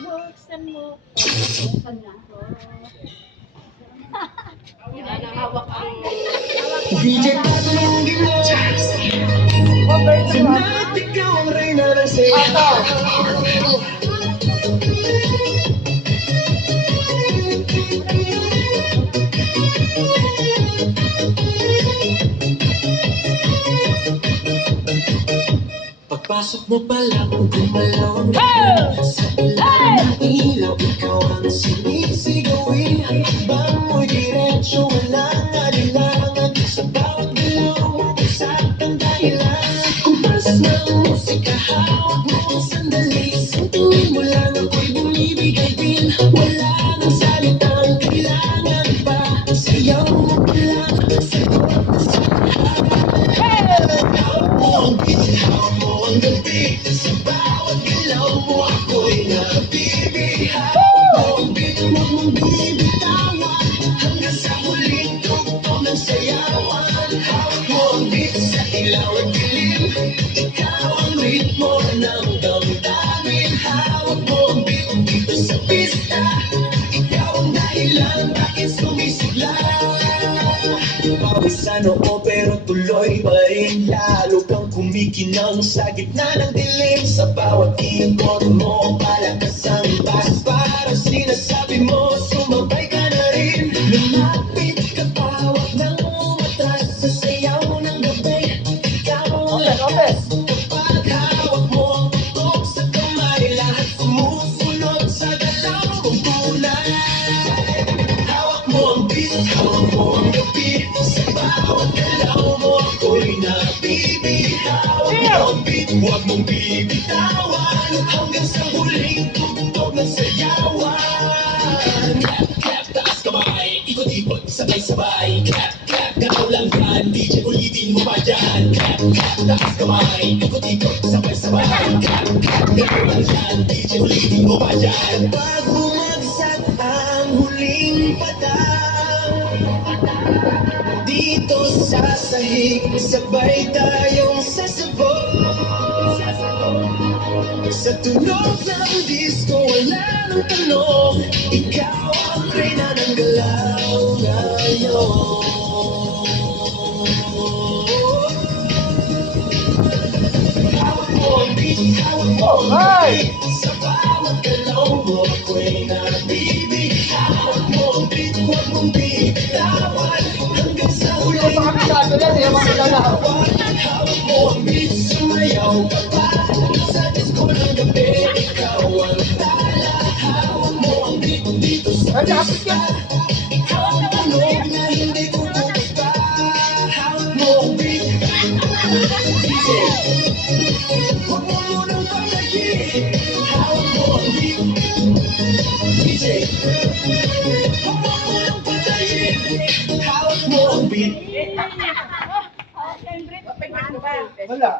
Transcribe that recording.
buksan mo. Buksan na ako. Yan, hawak ang... DJ Patanong Gino. Tonight, ikaw ang reyna ng saya. Pagpasok mo pala, gumalaw ang sa ilalim ng ilaw, ikaw ang sinisigawin. Bang mo'y diretsyo, walang alilangan. Sa bawat galaw mo, usapang dahilan. Kumpas ng musika, hawak mo ang sandali. Santuin mo lang ako'y bumibigay din. Wala nang salitang kailangan pa. Sayaw mo ka lang, sagot na sinahan. Hawak mo ang beat, hawak mo ang gabi. Sa bawat galaw mo ako'y nabibihaw. Hawak mo ang beat, huwag mong bibitawan. Hanggang sa huling tugtog ng sayawan. Hawak mo ang beat sa ilaw at dilim. Ikaw ang ritmo ng damdamin. Hawak mo ang beat dito sa pista. Ikaw ang dahilan bakit sumisigla. Pawis sa noo pero tuloy pa rin. Lalo kang kumikinang sa gitna ng dilim. Sa bawat ikot mo palakas ang bas. Para sinasabi mo sumabay ka na rin. Lumapit ka pa, wag nang umatras. Sa sayaw ng gabi ikaw ang lakas. Kapag hawak mo ang tutok sa kamay, lahat sumusunod sa galaw mong kulay. Hawak mo ang beat, hawak mo ang gabi. Sa bawat galaw mo ako'y nabibihaw. Hawak mo ang beat, huwag mong bibitawan. Hanggang sa huling tugtog ng sayawan. Clap, clap, taas kamay. Ikot-ikot, sabay-sabay. Clap, clap, galaw lang yan. DJ ulitin mo pa dyan. Clap, clap, taas kamay. Ikot-ikot, sabay-sabay. Clap, clap, galaw lang yan. DJ ulitin mo pa dyan. Pag bumagsak ang huling patang, dito sa sahig, sabay tayong sasabog. Sa tunog ng disco, wala nang tanong. Ikaw ang reyna ng galaw ngayon. Hawak mo ang beat, hawak mo ang beat. Sa bawat galaw mo ako'y nabibihaw. Hawak mo ang beat, huwag mong bibitawan. Hanggang sa huling hawak mo ang beat, sumayaw ka pa. Sa disco ng gabi, ikaw ang tala. Hawak mo ang beat dito sa pista. Ikaw ang tunog na hindi tutugas pa. Hawak mo ang beat, DJ. Huwag mo munang patayin. Hawak mo ang beat, DJ. Huwag mo munang patayin. Hawak mo ang beat. Okay, Brit. Open mic mo ba? Wala.